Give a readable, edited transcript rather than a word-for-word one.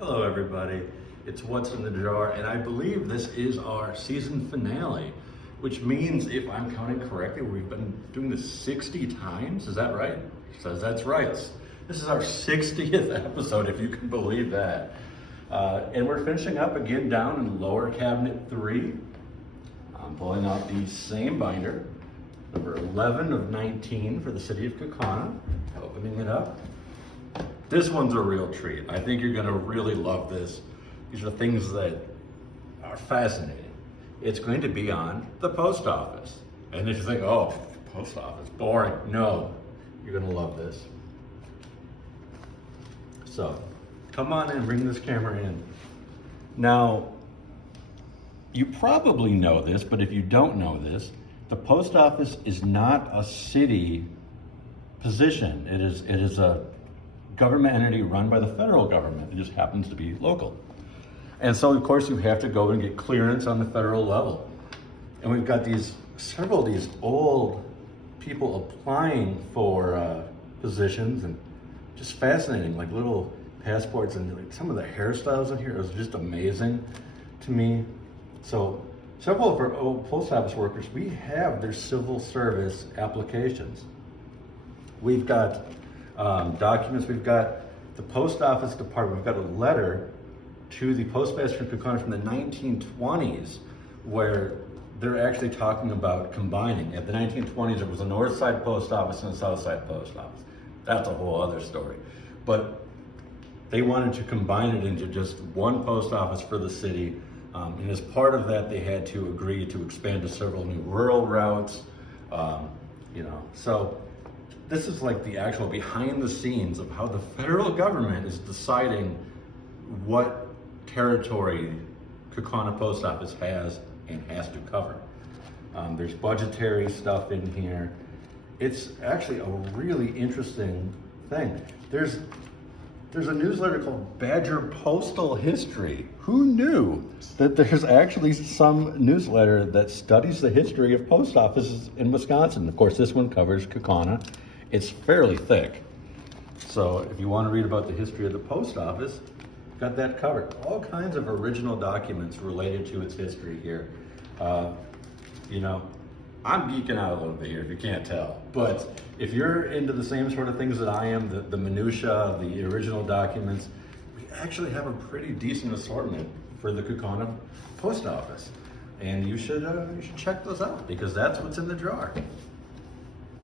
Hello everybody, it's What's in the Jar, and I believe this is our season finale, which means, if I'm counting correctly, we've been doing this 60 times, is that right? It says that's right. This is our 60th episode, if you can believe that. And we're finishing up again down in lower cabinet 3. I'm pulling out the same binder, number 11 of 19 for the city of Kaukauna, opening it up. This one's a real treat. I think you're gonna really love this. These are things that are fascinating. It's going to be on the post office. And if you think, oh, post office, boring. No, you're gonna love this. So, come on in, bring this camera in. Now, you probably know this, but if you don't know this, the post office is not a city position. It is a government entity run by the federal government. It just happens to be local. And so, of course, you have to go and get clearance on the federal level. And we've got several of these old people applying for positions, and just fascinating, like little passports, and like some of the hairstyles in here is just amazing to me. So several of our old post office workers, we have their civil service applications. We've got documents. We've got the post office department. We've got a letter to the postmaster in Kaukauna from the 1920s where they're actually talking about combining. At the 1920s, there was a north side post office and a south side post office. That's a whole other story. But they wanted to combine it into just one post office for the city. And as part of that, they had to agree to expand to several new rural routes. So this is like the actual behind the scenes of how the federal government is deciding what territory Kaukauna Post Office has and has to cover. There's budgetary stuff in here. It's actually a really interesting thing. There's a newsletter called Badger Postal History. Who knew that there's actually some newsletter that studies the history of post offices in Wisconsin? Of course, this one covers Kaukauna. It's fairly thick. So if you want to read about the history of the post office, got that covered. All kinds of original documents related to its history here. I'm geeking out a little bit here if you can't tell. But if you're into the same sort of things that I am, the minutia, the original documents, we actually have a pretty decent assortment for the Kaukauna post office. And you should check those out, because that's what's in the jar.